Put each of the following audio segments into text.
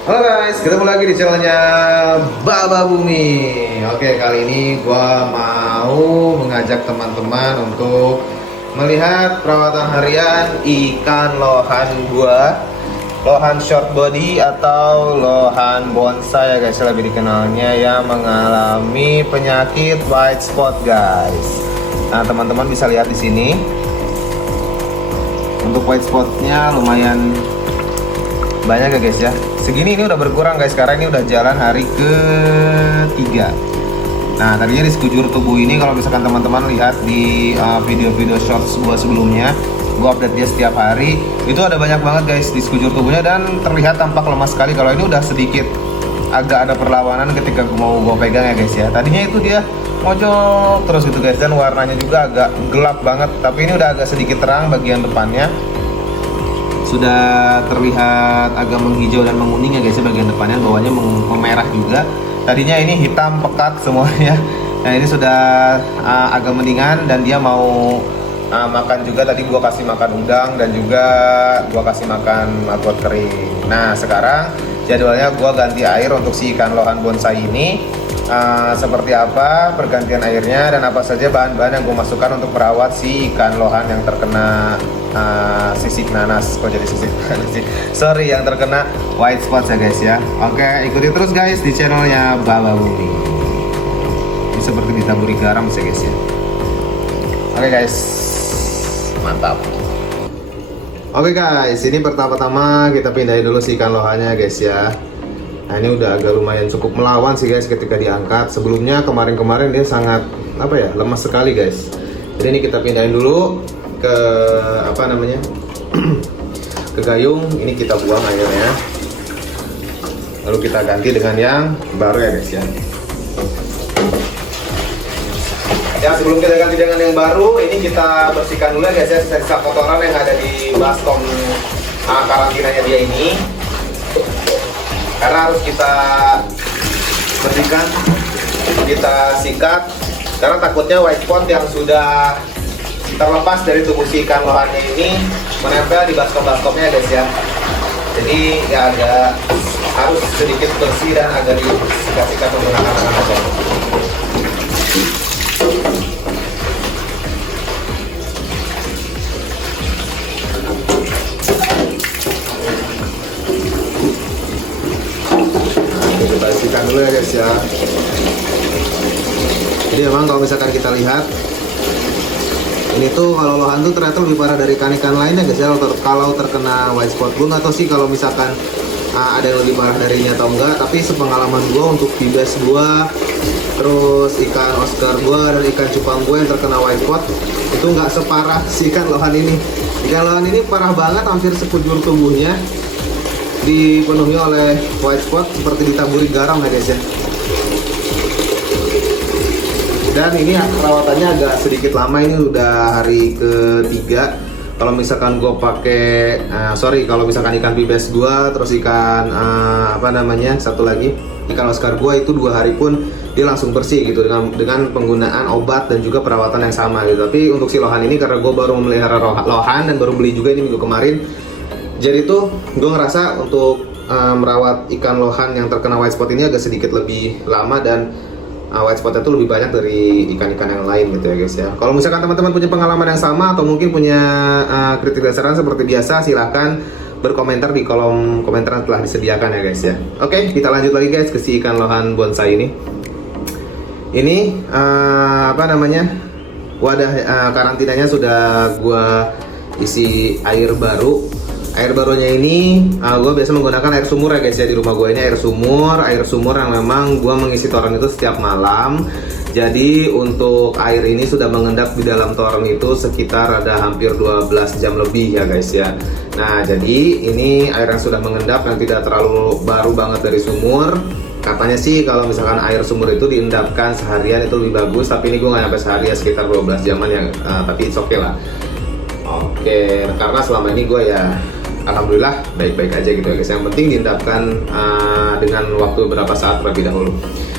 Halo guys, ketemu lagi di channelnya Baba Bumi. Oke, kali ini gua mau mengajak teman-teman untuk melihat perawatan harian ikan lohan gua, lohan short body atau lohan bonsai ya guys, lebih dikenalnya, yang mengalami penyakit white spot guys. Nah, teman-teman bisa lihat di sini. Untuk white spotnya lumayan banyak ya guys ya. Segini ini udah berkurang guys, karena ini udah jalan hari ketiga. Nah, tadinya di sekujur tubuh ini, kalau misalkan teman-teman lihat di video-video shorts gua sebelumnya, gua update dia setiap hari, itu ada banyak banget guys di sekujur tubuhnya dan terlihat tampak lemah sekali. Kalau ini udah sedikit agak ada perlawanan ketika gua pegang ya guys ya. Tadinya itu dia mojok terus gitu guys, dan warnanya juga agak gelap banget, tapi ini udah agak sedikit terang bagian depannya. Sudah terlihat agak menghijau dan menguning ya guys, bagian depannya, bawahnya memerah juga. Tadinya ini hitam pekat semuanya. Nah, ini sudah agak mendingan dan dia mau makan juga. Tadi gua kasih makan udang dan juga gua kasih makan maggot kering. Nah, sekarang jadwalnya gua ganti air untuk si ikan lohan bonsai ini. Seperti apa pergantian airnya dan apa saja bahan-bahan yang gue masukkan untuk merawat si ikan lohan yang terkena sisik nanas. Kok jadi sisik nanas sih? Sorry, yang terkena white spots ya guys ya. Oke, ikuti terus guys di channelnya Baba Bumi. Ini seperti ditaburi garam sih guys ya. Oke guys, mantap. Oke guys, ini pertama-tama kita pindahin dulu si ikan lohannya guys ya. Nah, ini udah agak lumayan cukup melawan sih guys ketika diangkat. Sebelumnya kemarin-kemarin dia sangat lemas sekali guys. Jadi ini kita pindahin dulu ke ke gayung. Ini kita buang airnya. Lalu kita ganti dengan yang baru ya guys ya. Ya, sebelum kita ganti dengan yang baru, ini kita bersihkan dulu ya guys ya, sisa kotoran yang ada di baskom karantinanya dia ini. Karena harus kita bersihkan, kita sikat, karena takutnya white spot yang sudah terlepas dari tubuh si ikan lohannya ini menempel di baskom-baskomnya guys ya. Jadi ya agak harus sedikit bersih dan agak disikat-sikat menggunakan tangan aja. Kita bersihkan dulu ya guys ya. Jadi memang kalau misalkan kita lihat, ini tuh kalau lohan tuh ternyata lebih parah dari ikan-ikan lainnya guys ya. Kalau terkena white spot, gue nggak tahu sih kalau misalkan ada yang lebih parah darinya atau enggak, tapi sepengalaman gue untuk bibes gue, terus ikan Oscar gue dan ikan cupang gue yang terkena white spot itu nggak separah si ikan lohan ini. Ikan lohan ini parah banget, hampir sekujur tubuhnya dipenuhi oleh white spot seperti ditaburi garam ya guys ya. Dan ini perawatannya agak sedikit lama, ini udah hari ketiga. Kalau misalkan gue pakai kalau misalkan ikan bibes gue, terus ikan satu lagi ikan Oscar gue, itu 2 hari pun dia langsung bersih gitu dengan penggunaan obat dan juga perawatan yang sama gitu. Tapi untuk si lohan ini, karena gue baru memelihara lohan dan baru beli juga ini minggu kemarin, jadi tuh gue ngerasa untuk merawat ikan lohan yang terkena white spot ini agak sedikit lebih lama, dan white spotnya tuh lebih banyak dari ikan-ikan yang lain gitu ya guys ya. Kalau misalkan teman-teman punya pengalaman yang sama atau mungkin punya kritik dan saran seperti biasa, silahkan berkomentar di kolom komentar yang telah disediakan ya guys ya. Oke, kita lanjut lagi guys ke si ikan lohan bonsai ini. Ini wadah karantinanya sudah gua isi air baru. Air barunya ini gue biasa menggunakan air sumur ya guys ya. Di rumah gue ini air sumur yang memang gue mengisi toren itu setiap malam. Jadi untuk air ini sudah mengendap di dalam toren itu sekitar ada hampir 12 jam lebih ya guys ya. Nah, jadi ini air yang sudah mengendap, yang tidak terlalu baru banget dari sumur. Katanya sih kalau misalkan air sumur itu diendapkan seharian itu lebih bagus, tapi ini gue nggak sampai sehari ya, sekitar 12 jaman ya, tapi it's okay lah. Oke, karena selama ini gue ya alhamdulillah baik-baik aja gitu ya guys. Yang penting diendapkan dengan waktu beberapa saat terlebih dahulu.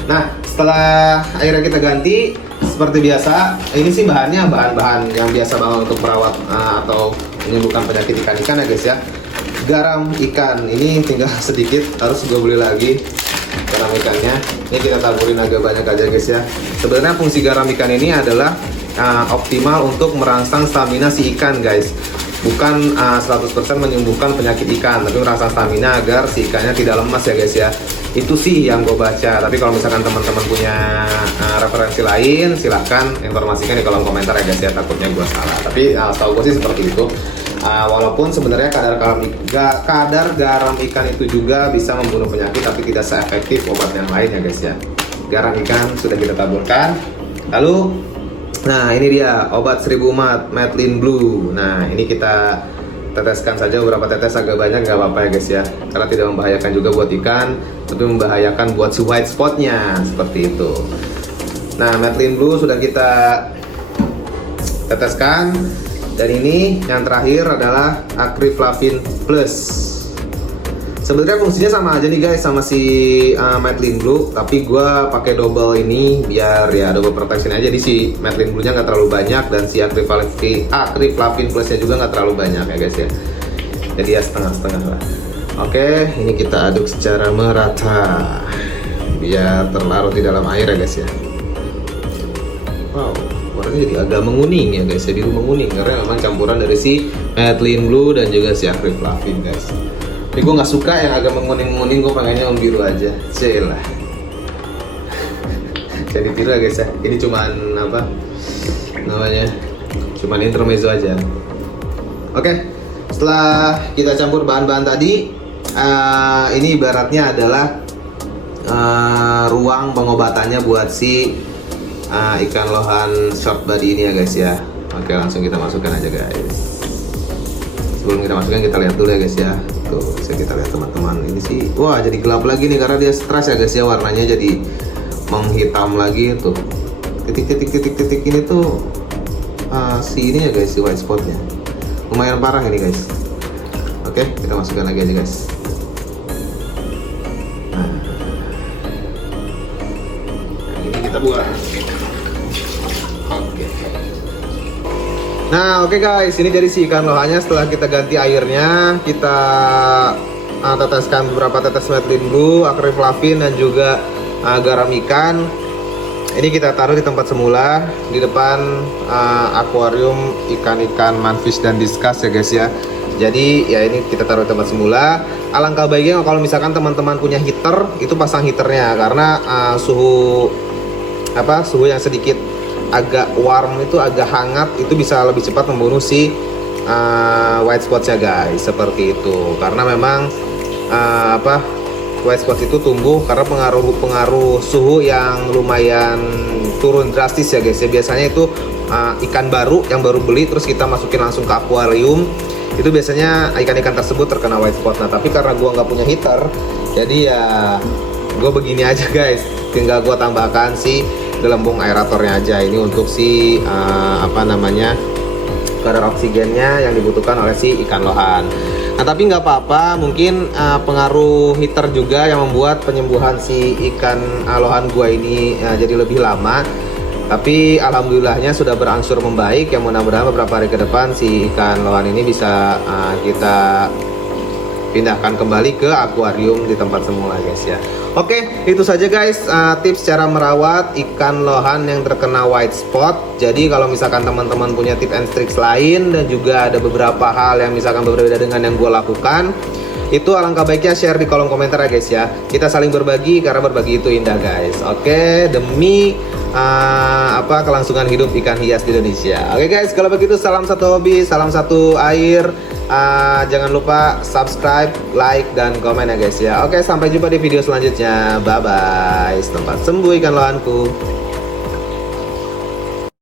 Nah, setelah airnya kita ganti, seperti biasa, ini sih bahannya bahan-bahan yang biasa banget untuk merawat atau menyembuhkan penyakit ikan-ikan ya guys ya. garam ikan. Ini tinggal sedikit, harus gue beli lagi garam ikannya. Ini kita taburin agak banyak aja guys ya. Sebenarnya fungsi garam ikan ini adalah optimal untuk merangsang stamina si ikan guys. Bukan 100% menyembuhkan penyakit ikan, tapi merangsang stamina agar si ikannya tidak lemas ya guys ya. Itu sih yang gue baca. Tapi kalau misalkan teman-teman punya referensi lain, silahkan informasikan di kolom komentar ya guys ya. Takutnya gue salah. Tapi setahu gue sih seperti itu. Walaupun sebenarnya kadar garam ikan itu juga bisa membunuh penyakit, tapi tidak seefektif obat yang lain ya guys ya. Garam ikan sudah kita taburkan. Lalu, nah ini dia obat 1000 mat Methylene Blue. Nah ini kita teteskan saja beberapa tetes, agak banyak nggak apa-apa ya guys ya, karena tidak membahayakan juga buat ikan, tapi membahayakan buat si white spotnya seperti itu. Nah Methylene Blue sudah kita teteskan. Dan ini yang terakhir adalah Acriflavin Plus. Sebenarnya fungsinya sama aja nih guys sama si Methylene Blue, tapi gue pakai double ini biar ya double protection aja. Jadi si Methylene Blue nya nggak terlalu banyak dan si Acriflavin Plus nya juga nggak terlalu banyak ya guys ya. Jadi ya setengah-setengah lah. Oke, ini kita aduk secara merata biar terlarut di dalam air ya guys ya. Wow, warnanya jadi agak menguning ya guys, jadi menguning karena memang campuran dari si Methylene Blue dan juga si Acriflavin guys. Tapi gue nggak suka yang agak menguning-menguning, gue pengennya yang biru aja. Celah. Jadi tiru ya guys ya. Ini cuman apa namanya? Cuman intermezzo aja. Oke, setelah kita campur bahan-bahan tadi, ini ibaratnya adalah ruang pengobatannya buat si ikan lohan short body ini ya guys ya. Oke, langsung kita masukkan aja guys. Sebelum kita masukkan, kita lihat dulu ya guys ya. Tuh, bisa kita lihat teman-teman. Ini sih, wah jadi gelap lagi nih karena dia stres ya guys ya. Warnanya jadi menghitam lagi tuh. Titik-titik ini tuh si ini ya guys, si white spotnya. Lumayan parah ini guys. Oke, kita masukkan lagi aja guys. Nah, ini kita buat. Nah oke guys, ini dari si ikan lohannya. Setelah kita ganti airnya, kita teteskan beberapa tetes Methylene Blue, Acriflavin dan juga garam ikan. Ini kita taruh di tempat semula di depan akuarium ikan-ikan manfish dan discus ya guys ya. Jadi ya ini kita taruh di tempat semula. Alangkah baiknya kalau misalkan teman-teman punya heater, itu pasang heaternya karena suhu yang sedikit agak warm itu, agak hangat itu bisa lebih cepat membunuh si white spots ya guys, seperti itu. Karena memang white spots itu tumbuh karena pengaruh suhu yang lumayan turun drastis ya guys ya. Biasanya itu ikan baru yang baru beli terus kita masukin langsung ke akuarium, itu biasanya ikan-ikan tersebut terkena white spot. Nah tapi karena gua nggak punya heater, jadi ya gue begini aja guys, tinggal gue tambahkan si gelembung aeratornya aja. Ini untuk si kadar oksigennya yang dibutuhkan oleh si ikan lohan. Nah tapi nggak apa-apa, mungkin pengaruh heater juga yang membuat penyembuhan si ikan lohan gua ini jadi lebih lama. Tapi alhamdulillahnya sudah berangsur membaik. Yang mudah-mudahan beberapa hari ke depan si ikan lohan ini bisa kita pindahkan kembali ke akuarium di tempat semula guys ya. Oke, itu saja guys tips cara merawat ikan lohan yang terkena white spot. Jadi kalau misalkan teman-teman punya tips and tricks lain dan juga ada beberapa hal yang misalkan berbeda dengan yang gue lakukan, itu alangkah baiknya share di kolom komentar ya guys ya. Kita saling berbagi karena berbagi itu indah guys. Oke, demi kelangsungan hidup ikan hias di Indonesia. Oke guys, kalau begitu salam satu hobi, salam satu air. Jangan lupa subscribe, like, dan komen ya guys ya. Oke, sampai jumpa di video selanjutnya. Bye bye. Tempat sembuh ikan lohanku.